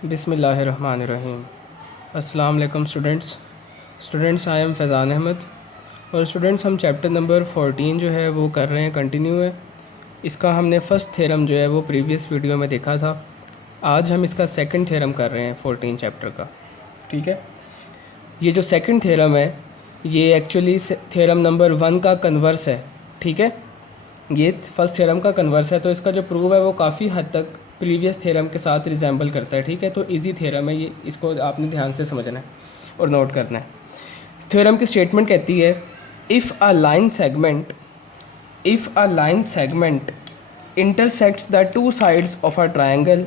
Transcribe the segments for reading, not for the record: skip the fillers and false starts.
बिस्मिल्लाहिर्रहमानिर्रहीम। अस्सलाम वालेकुम students, I am Faizan Ahmed. और स्टूडेंट्स, हम चैप्टर नंबर 14 जो है वो कर रहे हैं, कंटिन्यू है। इसका हमने फ़र्स्ट थ्योरम जो है वो प्रीवियस वीडियो में देखा था। आज हम इसका सेकंड थ्योरम कर रहे हैं 14 चैप्टर का। ठीक है, ये जो सेकंड थ्योरम है ये एक्चुअली थ्योरम नंबर 1 का कन्वर्स है। ठीक है, ये फर्स्ट थ्योरम का कन्वर्स है, तो इसका जो प्रूव है वो काफ़ी हद तक प्रीवियस थ्योरम के साथ रिजेंबल करता है। ठीक है, तो इजी थ्योरम है ये, इसको आपने ध्यान से समझना है और नोट करना है। थ्योरम की स्टेटमेंट कहती है, if a line segment intersects the two sides of a triangle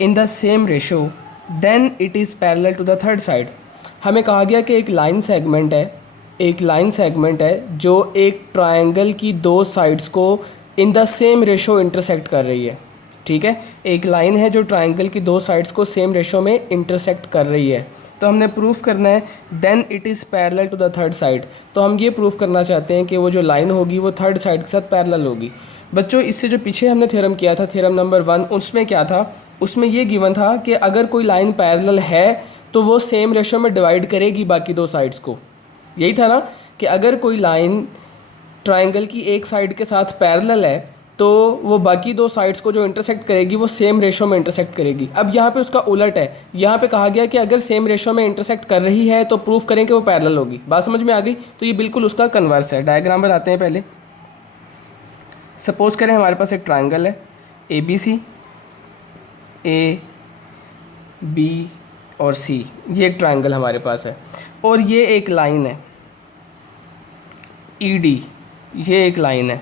in the same ratio then it is parallel to the third side. हमें कहा गया कि एक लाइन सेगमेंट है जो एक ट्रायंगल की दो साइड्स को इन द सेम रेशो इंटरसेक्ट कर रही है। ठीक है, एक लाइन है जो ट्रायंगल की दो साइड्स को सेम रेशो में इंटरसेक्ट कर रही है। तो हमने प्रूफ करना है then it is parallel to the third side. तो हम ये प्रूफ करना चाहते हैं कि वो जो लाइन होगी वो थर्ड साइड के साथ पैरेलल होगी। बच्चों, इससे जो पीछे हमने थ्योरम किया था, थ्योरम नंबर 1, उसमें क्या था? उसमें ये गिवन था कि अगर कोई लाइन पैरेलल है तो वो सेम रेशो में डिवाइड करेगी बाकी दो साइड्स को। यही था ना कि अगर कोई लाइन ट्रायंगल की एक साइड के साथ पैरेलल है तो वो बाकी दो साइड्स को जो इंटरसेक्ट करेगी वो सेम रेशो में इंटरसेक्ट करेगी। अब यहाँ पे उसका उलट है, यहाँ पे कहा गया कि अगर सेम रेशो में इंटरसेक्ट कर रही है तो प्रूफ करें कि वो पैरेलल होगी। बात समझ में आ गई? तो ये बिल्कुल उसका कन्वर्स है। डायग्राम बनाते हैं पहले। सपोज करें हमारे पास एक ट्रायंगल है ABC, A, B और C। ये एक ट्रायंगल हमारे पास है और ये एक लाइन है ED। ये एक लाइन है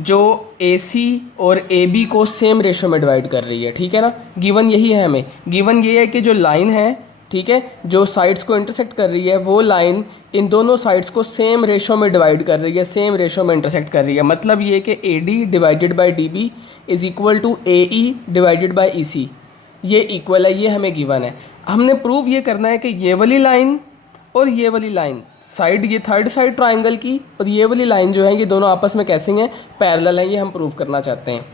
जो AC और AB को सेम रेशो में डिवाइड कर रही है। ठीक है ना, गिवन यही है। हमें गिवन ये है कि जो लाइन है, ठीक है, जो साइड्स को इंटरसेक्ट कर रही है वो लाइन इन दोनों साइड्स को सेम रेशो में डिवाइड कर रही है, सेम रेशो में इंटरसेक्ट कर रही है। मतलब ये कि AD divided by DB is equal to AE divided by EC। ये इक्वल है, ये हमें गिवन है। हमने प्रूव ये करना है कि ये वाली लाइन और ये वाली लाइन साइड, ये थर्ड साइड ट्रायंगल की, और ये वाली लाइन जो है ये दोनों आपस में कैसे हैं? पैरेलल हैं। ये हम प्रूव करना चाहते हैं।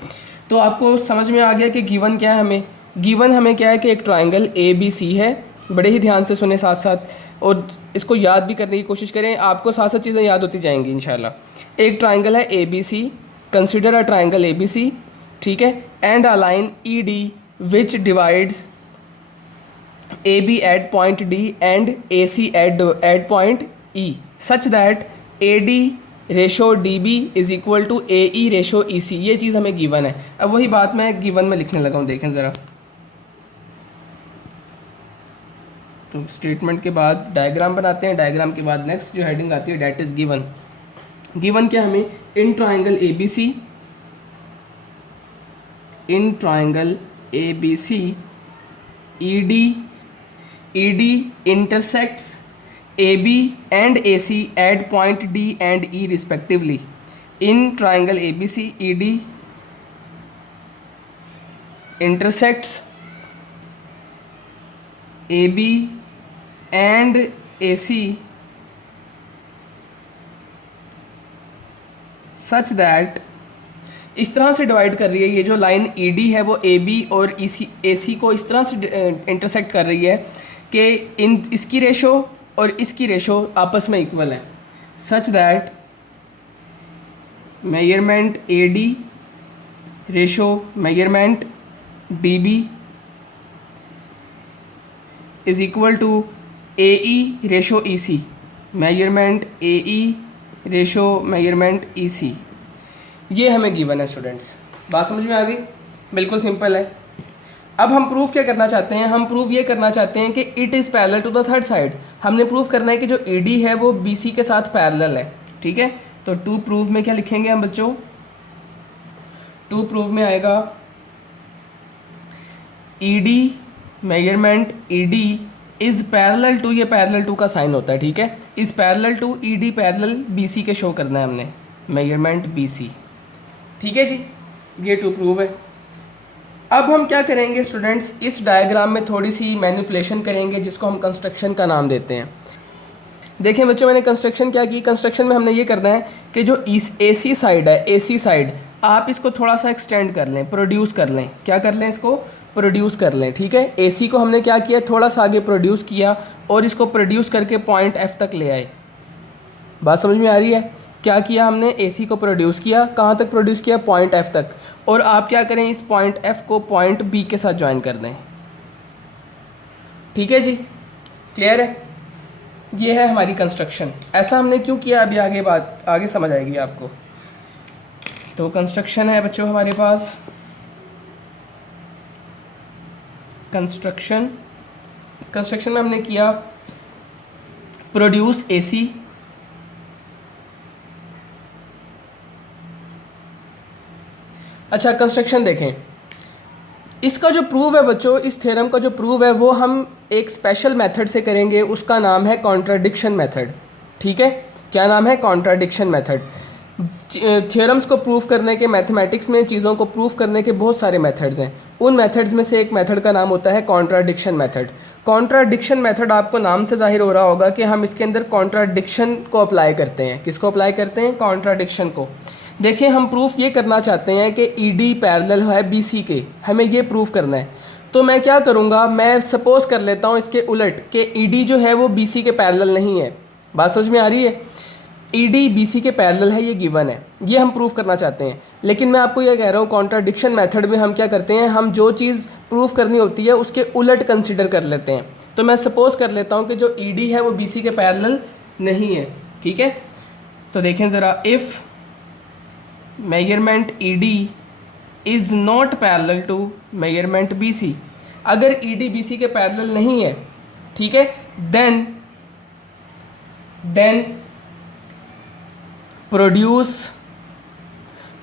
तो आपको समझ में आ गया कि गिवन क्या है हमें? गिवन हमें क्या है कि एक ट्रायंगल ABC है। बड़े ही ध्यान से सुने साथ साथ, और इसको याद भी करने की कोशिश करें, आपको साथ साथ चीज़ें याद होती जाएंगी इंशाल्लाह। एक ट्रायंगल है ABC, consider a triangle ABC, ठीक है, and a line ED which divides AB at point D and AC at point E such that AD ratio DB is equal to AE ratio EC। ये चीज़ हमें given है। अब वही बात मैं given में लिखने लगा हूँ, देखें ज़रा। तो स्टेटमेंट के बाद डायग्राम बनाते हैं, डायग्राम के बाद नेक्स्ट जो हेडिंग आती है डैट इज़ गिवन। गिवन क्या हमें? In triangle ABC, in triangle ABC ED intersects AB and AC at point D and E respectively. In triangle ABC, ED intersects AB and AC such that, इस तरह से divide कर रही है, ये जो लाइन ED है वो AB और AC को इस तरह से इंटरसेक्ट कर रही है कि इसकी रेशो और इसकी रेशो आपस में इक्वल है। Such that measurement AD ratio measurement DB is equal to AE ratio EC। Measurement AE ratio measurement EC। ये हमें गिवन है स्टूडेंट्स। बात समझ में आ गई? बिल्कुल सिंपल है। अब हम प्रूफ क्या करना चाहते हैं? हम प्रूफ ये करना चाहते हैं कि it is parallel to the third side. हमने प्रूफ करना है कि जो AD है वो BC के साथ पैरेलल है। ठीक है, तो टू प्रूफ में क्या लिखेंगे हम बच्चों? टू प्रूफ में आएगा ED measurement ED is parallel to, ये पैरेलल टू का साइन होता है, ठीक है, is parallel to ED parallel BC के शो करना है हमने, मेजरमेंट BC। ठीक है जी, ये टू प्रूव है। अब हम क्या करेंगे स्टूडेंट्स? इस डायग्राम में थोड़ी सी मैनिपुलेशन करेंगे जिसको हम कंस्ट्रक्शन का नाम देते हैं। देखें बच्चों, मैंने कंस्ट्रक्शन क्या की? कंस्ट्रक्शन में हमने ये करना है कि जो AC साइड है, AC साइड आप इसको थोड़ा सा एक्सटेंड कर लें, प्रोड्यूस कर लें। क्या कर लें? इसको प्रोड्यूस कर लें, ठीक है। AC को हमने क्या किया, थोड़ा सा आगे प्रोड्यूस किया और इसको प्रोड्यूस करके पॉइंट F तक ले आए। बात समझ में आ रही है? क्या किया हमने, AC को प्रोड्यूस किया, कहाँ तक प्रोड्यूस किया, पॉइंट F तक। और आप क्या करें, इस पॉइंट F को पॉइंट B के साथ ज्वाइन कर दें। ठीक है जी, क्लियर है? ये है हमारी कंस्ट्रक्शन। ऐसा हमने क्यों किया, अभी आगे बात आगे समझ आएगी आपको। तो कंस्ट्रक्शन है बच्चों हमारे पास, कंस्ट्रक्शन में हमने किया प्रोड्यूस AC, अच्छा कंस्ट्रक्शन देखें। इसका जो प्रूव है बच्चों, इस थ्योरम का जो प्रूव है वो हम एक स्पेशल मेथड से करेंगे, उसका नाम है कॉन्ट्राडिक्शन मेथड। ठीक है, क्या नाम है, कॉन्ट्राडिक्शन मेथड। थ्योरम्स को प्रूव करने के, मैथमेटिक्स में चीज़ों को प्रूव करने के बहुत सारे मेथड्स हैं। उन मेथड्स में से एक मेथड का नाम होता है कॉन्ट्राडिक्शन मेथड। कॉन्ट्राडिक्शन मेथड आपको नाम से जाहिर हो रहा होगा कि हम इसके अंदर कॉन्ट्राडिक्शन को अप्लाई करते हैं। किसको अप्लाई करते हैं, कॉन्ट्राडिक्शन को। देखिए हम प्रूफ ये करना चाहते हैं कि ED पैरेलल है BC के, हमें ये प्रूफ करना है। तो मैं क्या करूँगा, मैं सपोज कर लेता हूँ इसके उलट कि ED जो है वो BC के पैरेलल नहीं है। बात समझ में आ रही है? ED BC के पैरेलल है, ये गिवन है, ये हम प्रूफ करना चाहते हैं। लेकिन मैं आपको ये कह रहा हूँ कॉन्ट्राडिक्शन मेथड में हम क्या करते हैं, हम जो चीज़ प्रूफ करनी होती है उसके उलट कंसिडर कर लेते हैं। तो मैं सपोज कर लेता हूँ कि जो ED है वो BC के पैरेलल नहीं है। ठीक है, तो देखें ज़रा, if measurement ED is not parallel to measurement BC, अगर ED BC के पैरेलल नहीं है, ठीक है, देन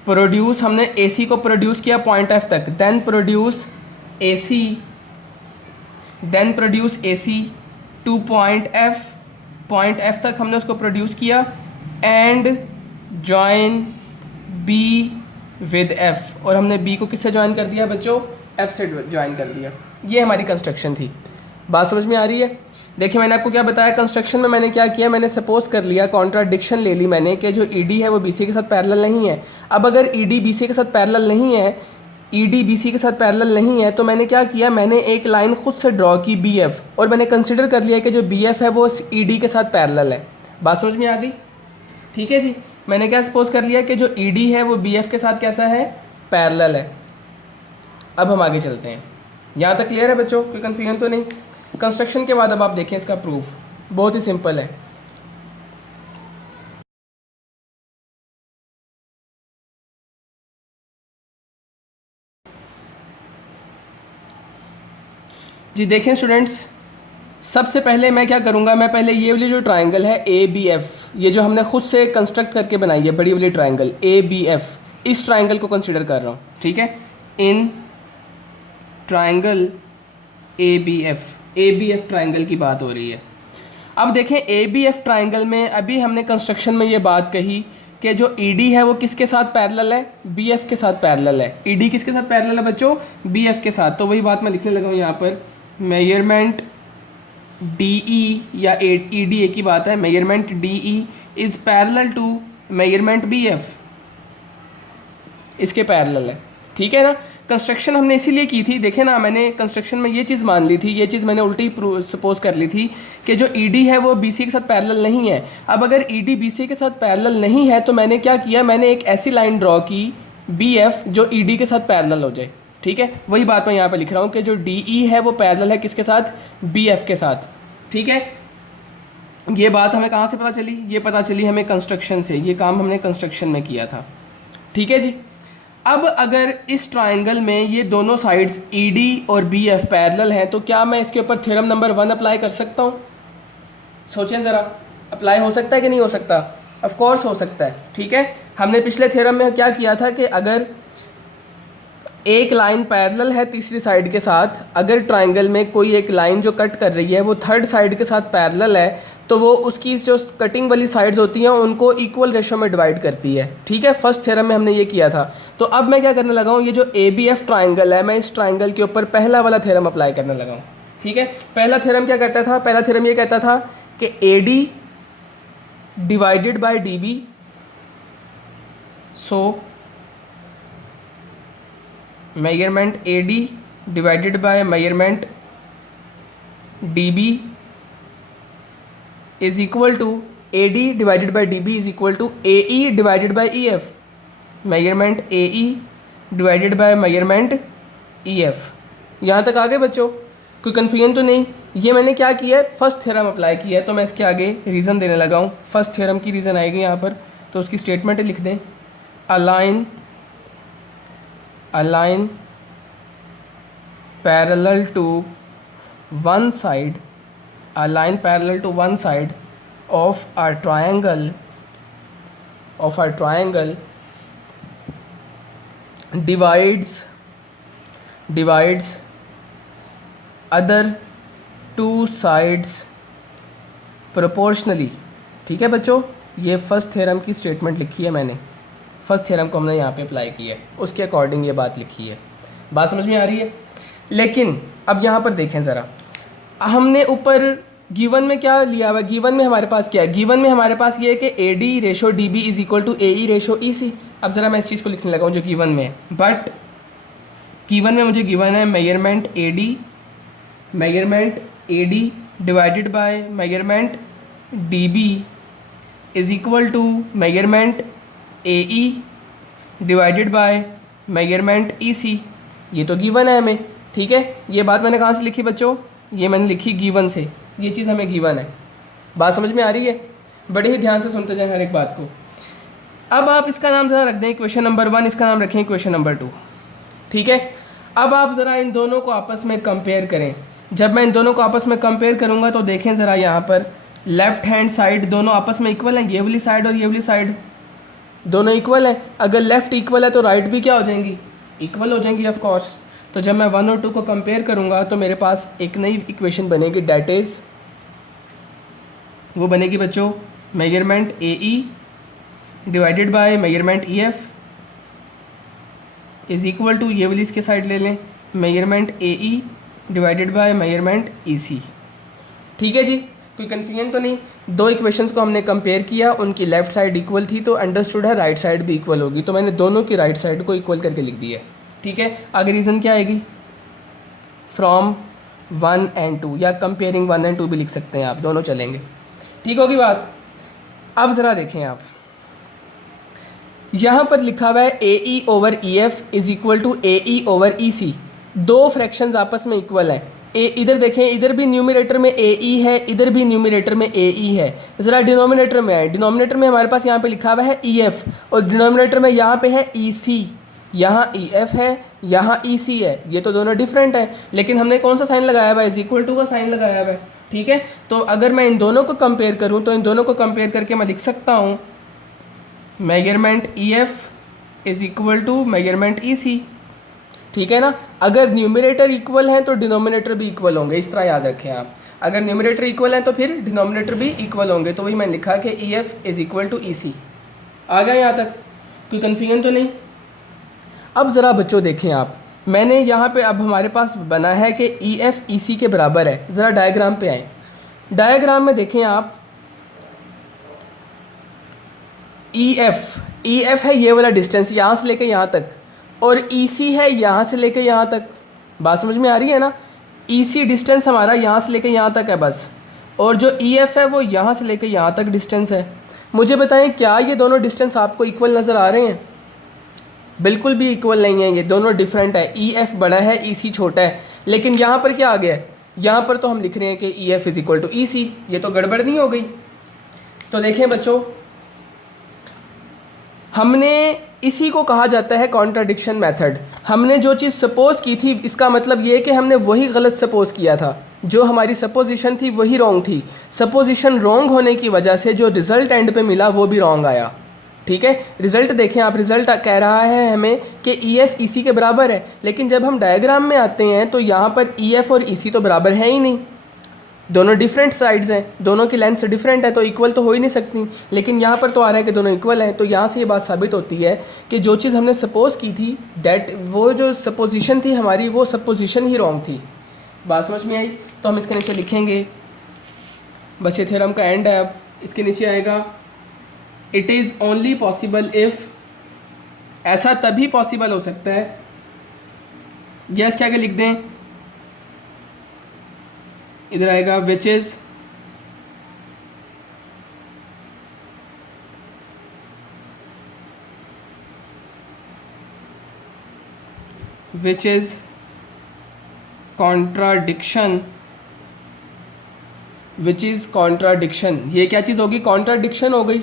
प्रोड्यूस हमने AC को प्रोड्यूस किया पॉइंट F तक, then produce AC to point F तक हमने उसको प्रोड्यूस किया, and join B with F, और हमने B को किससे ज्वाइन कर दिया बच्चों, F से ज्वाइन कर दिया। ये हमारी कंस्ट्रक्शन थी। बात समझ में आ रही है? देखिए मैंने आपको क्या बताया, कंस्ट्रक्शन में मैंने क्या किया, मैंने सपोज कर लिया, कॉन्ट्राडिक्शन ले ली मैंने कि जो ED है वो BC के साथ पैरेलल नहीं है। अब अगर ED BC के साथ पैरेलल नहीं है, ED BC के साथ पैरेलल नहीं है, तो मैंने क्या किया, मैंने एक लाइन खुद से ड्रॉ की BF, और मैंने कंसिडर कर लिया कि जो BF है वो ED के साथ पैरेलल है। बात समझ में आ गई? ठीक है जी, मैंने क्या सपोज कर लिया कि जो ED है वो BF के साथ कैसा है, पैरेलल है। अब हम आगे चलते हैं। यहाँ तक क्लियर है बच्चों, कोई कन्फ्यूजन तो नहीं? कंस्ट्रक्शन के बाद अब आप देखें इसका प्रूफ, बहुत ही सिंपल है। जी देखें स्टूडेंट्स, सबसे पहले मैं क्या करूँगा, मैं पहले ये वाली जो ट्राइंगल है ABF, ये जो हमने खुद से कंस्ट्रक्ट करके बनाई है बड़ी वाली ट्राइंगल ABF, इस ट्राइंगल को कंसिडर कर रहा हूँ। ठीक है, इन ट्राइंगल ABF ट्राइंगल की बात हो रही है। अब देखें ABF ट्राइंगल में अभी हमने कंस्ट्रक्शन में ये बात कही कि जो ED है वो किसके साथ पैरेलल है, BF के साथ पैरेलल है। ED किसके साथ पैरेलल है बच्चों, BF के साथ। तो वही बात मैं लिखने लगा हूँ यहाँ पर, मेजरमेंट DE या ED एक ही बात है, measurement DE is parallel to measurement BF, इसके पैरेलल है। ठीक है ना, कंस्ट्रक्शन हमने इसीलिए की थी। देखें ना, मैंने कंस्ट्रक्शन में ये चीज़ मान ली थी, ये चीज़ मैंने उल्टी सपोज कर ली थी कि जो ED है वो BC के साथ पैरेलल नहीं है। अब अगर ED BC के साथ पैरेलल नहीं है तो मैंने क्या किया, मैंने एक ऐसी लाइन ड्रॉ की BF जो ED के साथ पैरेलल हो जाए। ठीक है, वही बात मैं यहाँ पर लिख रहा हूँ कि जो DE है वो पैरेलल है किसके साथ, BF के साथ। ठीक है, ये बात हमें कहाँ से पता चली, ये पता चली हमें कंस्ट्रक्शन से, ये काम हमने कंस्ट्रक्शन में किया था। ठीक है जी, अब अगर इस ट्राइंगल में ये दोनों साइड्स ED और BF पैरेलल हैं तो क्या मैं इसके ऊपर थ्योरम नंबर 1 अप्लाई कर सकता हूँ? सोचें ज़रा, अप्लाई हो सकता है कि नहीं हो सकता? ऑफ कोर्स हो सकता है। ठीक है, हमने पिछले थ्योरम में क्या किया था कि अगर एक लाइन पैरेलल है तीसरी साइड के साथ, अगर ट्राइंगल में कोई एक लाइन जो कट कर रही है वो थर्ड साइड के साथ पैरेलल है, तो वो उसकी जो कटिंग वाली साइड्स होती हैं उनको इक्वल रेशो में डिवाइड करती है। ठीक है, फर्स्ट थ्योरम में हमने ये किया था। तो अब मैं क्या करने लगा हूँ, ये जो ABF ट्राइंगल है, मैं इस ट्राइंगल के ऊपर पहला वाला थ्योरम अप्लाई करने लगा हूँ। ठीक है, पहला थ्योरम क्या कहता था, पहला थ्योरम ये कहता था कि AD divided by DB, so measurement AD divided by measurement dB is equal to AD divided by DB is equal to AE divided by EF, measurement AE divided by measurement EF। यहाँ तक आगे बच्चों कोई confusion तो नहीं? ये मैंने क्या किया है, फर्स्ट थ्योरम अप्लाई किया है, तो मैं इसके आगे रीज़न देने लगा हूँ। फर्स्ट थ्योरम की रीज़न आएगी यहाँ पर, तो उसकी स्टेटमेंट लिख दें, a line parallel to one side, a line parallel to one side of our triangle divides other two sides proportionally. ठीक है बच्चों, ये फर्स्ट थ्योरम की स्टेटमेंट लिखी है मैंने, फर्स्ट थ्योरम को हमने यहाँ पे अप्लाई किया है, उसके अकॉर्डिंग ये बात लिखी है। बात समझ में आ रही है? लेकिन अब यहाँ पर देखें ज़रा, हमने ऊपर गिवन में क्या लिया हुआ है, गिवन में हमारे पास क्या है, गिवन में हमारे पास ये है कि AD ratio DB is equal to AE ratio EC। अब ज़रा मैं इस चीज़ को लिखने लगा हूँ जो गिवन में है, बट गिवन में मुझे गिवन है measurement AD divided by measurement DB is equal to measurement AE divided by measurement EC। ये तो गिवन है हमें, ठीक है। ये बात मैंने कहाँ से लिखी बच्चों? ये मैंने लिखी गिवन से, ये चीज़ हमें गिवन है। बात समझ में आ रही है? बड़े ही ध्यान से सुनते जाएं हर एक बात को। अब आप इसका नाम ज़रा रख दें क्वेश्चन नंबर 1, इसका नाम रखें क्वेश्चन नंबर 2, ठीक है। अब आप ज़रा इन दोनों को आपस में कंपेयर करें। जब मैं इन दोनों को आपस में कंपेयर करूँगा तो देखें ज़रा, यहाँ पर लेफ़्ट हैंड साइड दोनों आपस में इक्वल हैं, ये वाली साइड और ये वाली साइड दोनों इक्वल है। अगर लेफ़्ट इक्वल है तो राइट भी क्या हो जाएंगी? इक्वल हो जाएंगी ऑफ कोर्स। तो जब मैं 1 और 2 को कंपेयर करूँगा तो मेरे पास एक नई इक्वेशन बनेगी, डैट इज़ वो बनेगी बच्चों measurement AE divided by measurement EF is equal to, ये वाली इसके साइड ले लें, measurement AE divided by measurement EC। ठीक है जी, कोई कन्फ्यूजन तो नहीं? दो इक्वेशंस को हमने कंपेयर किया, उनकी लेफ़्ट साइड इक्वल थी तो अंडरस्टूड है राइट साइड भी इक्वल होगी, तो मैंने दोनों की राइट साइड को इक्वल करके लिख दिया है। ठीक है, आगे रीज़न क्या आएगी? फ्रॉम 1 and 2 या कंपेयरिंग 1 and 2 भी लिख सकते हैं आप, दोनों चलेंगे। ठीक होगी बात? अब ज़रा देखें आप, यहाँ पर लिखा हुआ है AE over EF is equal to AE over EC। दो फ्रैक्शंस आपस में इक्वल हैं। इधर देखें, इधर भी न्यूमरेटर में AE है, इधर भी न्यूमरेटर में AE है। ज़रा डिनोमिनेटर में है, डिनोमिनेटर में हमारे पास यहाँ पे लिखा हुआ है EF और डिनोमिनेटर में यहाँ पे है EC। यहाँ EF है, यहाँ EC है, ये तो दोनों डिफरेंट है, लेकिन हमने कौन सा साइन लगाया हुआ है? इज इक्वल टू का साइन लगाया हुआ है। ठीक है, तो अगर मैं इन दोनों को कंपेयर करूँ तो इन दोनों को कंपेयर करके मैं लिख सकता हूँ measurement EF is equal to measurement EC। ठीक है ना, अगर न्यूमरेटर इक्वल हैं तो डिनोमिनेटर भी इक्वल होंगे, इस तरह याद रखें आप। अगर न्यूमरेटर इक्वल हैं तो फिर डिनोमिनेटर भी इक्वल होंगे, तो वही मैंने लिखा कि EF is equal to EC। आ गया यहाँ तक? कोई कन्फ्यूजन तो नहीं? अब ज़रा बच्चों देखें आप, मैंने यहाँ पे अब हमारे पास बना है कि EF EC के बराबर है। ज़रा डायग्राम पे आएँ, डायग्राम में देखें आप, EF है ये वाला डिस्टेंस यहाँ से लेकर यहाँ तक, और EC है यहाँ से लेकर यहाँ तक। बात समझ में आ रही है ना? EC डिस्टेंस हमारा यहाँ से लेकर यहाँ तक है बस, और जो EF है वो यहाँ से लेकर यहाँ तक डिस्टेंस है। मुझे बताएं, क्या ये दोनों डिस्टेंस आपको इक्वल नज़र आ रहे हैं? बिल्कुल भी इक्वल नहीं है, ये दोनों डिफरेंट है। EF बड़ा है, EC छोटा है, लेकिन यहाँ पर क्या आ गया है? यहाँ पर तो हम लिख रहे हैं कि EF is equal to EC। ये तो गड़बड़ नहीं हो गई? तो देखें बच्चों, हमने इसी को कहा जाता है कॉन्ट्राडिक्शन मेथड। हमने जो चीज़ सपोज़ की थी, इसका मतलब ये है कि हमने वही गलत सपोज़ किया था, जो हमारी सपोजिशन थी वही रॉन्ग थी। सपोजिशन रॉन्ग होने की वजह से जो रिज़ल्ट एंड पे मिला वो भी रॉन्ग आया। ठीक है, रिज़ल्ट देखें आप, रिज़ल्ट कह रहा है हमें कि EF EC के बराबर है, लेकिन जब हम डायग्राम में आते हैं तो यहाँ पर EF और EC तो बराबर है ही नहीं, दोनों डिफरेंट साइड्स हैं, दोनों की लेंथ डिफरेंट है, तो इक्वल तो हो ही नहीं सकती। लेकिन यहाँ पर तो आ रहा है कि दोनों इक्वल हैं, तो यहाँ से ये बात साबित होती है कि जो चीज़ हमने सपोज़ की थी, डैट वो जो सपोजिशन थी हमारी, वो सपोजिशन ही रॉन्ग थी। बात समझ में आई? तो हम इसके नीचे लिखेंगे, बस ये थ्योरम का एंड है। अब इसके नीचे आएगा, it is only possible if, ऐसा तभी पॉसिबल हो सकता है या इसके आगे लिख दें, इधर आएगा which is contradiction, which is contradiction. ये क्या चीज़ होगी? कॉन्ट्राडिक्शन हो गई,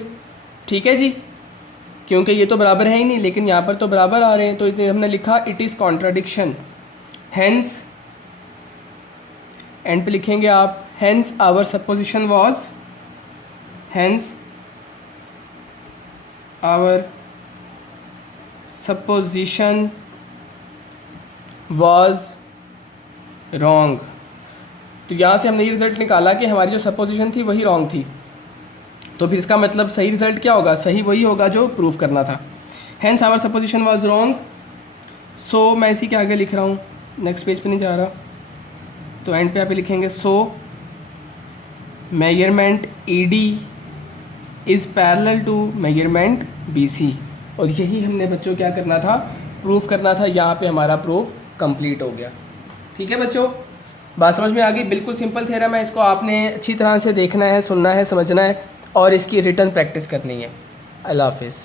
ठीक है जी, क्योंकि ये तो बराबर है ही नहीं, लेकिन यहाँ पर तो बराबर आ रहे हैं, तो इतने हमने लिखा it is contradiction. Hence, and पे लिखेंगे आप, hence our supposition was, hence our supposition was wrong. तो यहाँ से हमने ये रिज़ल्ट निकाला कि हमारी जो सपोजिशन थी वही रॉन्ग थी, तो फिर इसका मतलब सही रिज़ल्ट क्या होगा? सही वही होगा जो प्रूव करना था। Hence our supposition was wrong, so मैं इसी के आगे लिख रहा हूँ, नेक्स्ट पेज पे नहीं जा रहा, तो एंड पे यहाँ पे लिखेंगे so measurement ED is parallel to measurement BC। और यही हमने बच्चों क्या करना था? प्रूफ करना था। यहाँ पे हमारा प्रूफ कंप्लीट हो गया। ठीक है बच्चों, बात समझ में आ गई? बिल्कुल सिंपल थ्योरम है, इसको आपने अच्छी तरह से देखना है, सुनना है, समझना है और इसकी रिटन प्रैक्टिस करनी है। अल्लाह हाफिज़।